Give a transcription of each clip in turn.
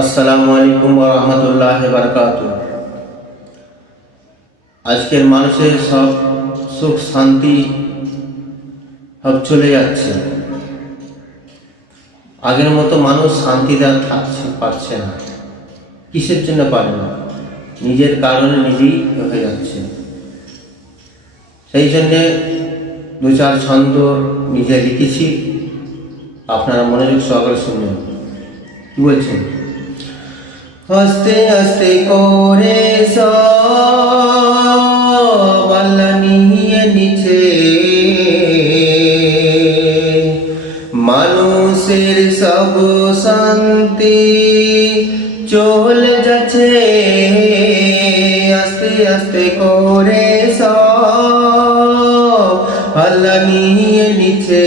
আসসালামু আলাইকুম ওয়া রাহমাতুল্লাহি ওয়া বারাকাতুহু। আজকের মানুষের সব সুখ শান্তি সব চলে যাচ্ছে। আগের মতো মানুষ শান্তিতে আর থাকতে পারছে না। কিসের জন্য পারে না? নিজের কারণে নিজেই হয়ে যাচ্ছে। সেই জন্যে দু চার ছন্দ নিজে লিখেছি, আপনারা মনোযোগ সহকারে শুনবেন। কি বলছেন? আস্তে আস্তে করে সব আল্লাহ নিয়ে নিচে, মানুষের সব শান্তি চলে যাচ্ছে। আস্তে আস্তে করে সব আল্লাহ নিয়ে নিচে,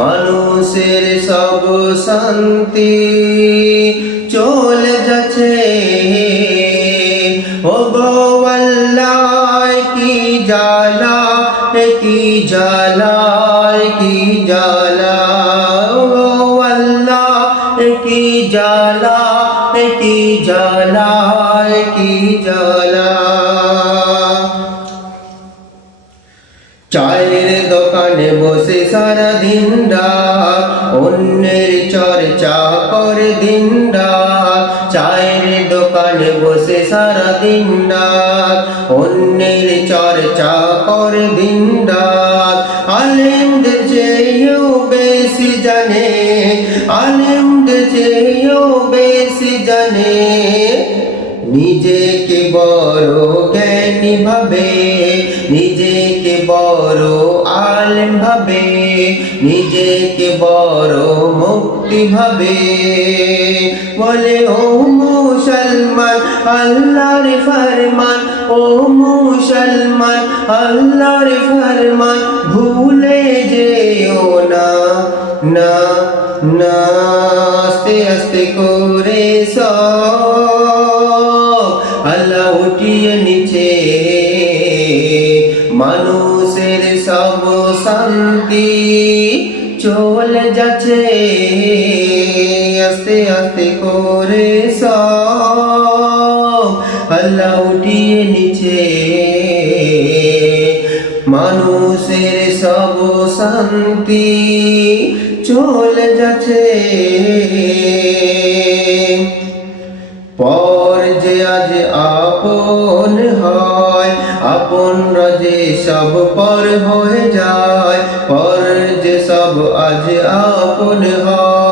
মানুষের সব শান্তি চলে যাচ্ছে। ও গো আল্লাহ কি জ্বালা, কি জ্বালা, কি জ্বালা, ও আল্লাহ কি জ্বালা, কি জ্বালা, কি জ্বালা। চায়ের দোকানে বসে সারা দিন রাত অন্যের চর্চা করে দিন রাত। চায়ের দোকানে বসে সারা দিন রাত অন্যের চর্চা করে দিন রাত। আলেমদের চেয়েও বেশি জানে, আলেমদের চেয়েও বেশি জানে। নিজেকে বড় জ্ঞানী ভাবে, নিজেকে বড় আলেম ভাবে, নিজেকে বড় মুক্তি ভাবে। বলে ও মুসলমান আল্লাহর ফরমান, ও মুসলমান আল্লাহর ফরমান ভুলে যেও না, না না। আস্তে আস্তে করে সব আল্লাহ উঠিয়ে নিচে, মানুষের সব শান্তি চলে যাচ্ছে। আস্তে আস্তে করে সব আল্লাহ উঠিয়ে নিচে, মানুষের সব শান্তি চলে যাচ্ছে। পর যে আজ আপন হয়, আপন যে সব পর হয়ে যায়। পর যে সব আজ আপন হয়,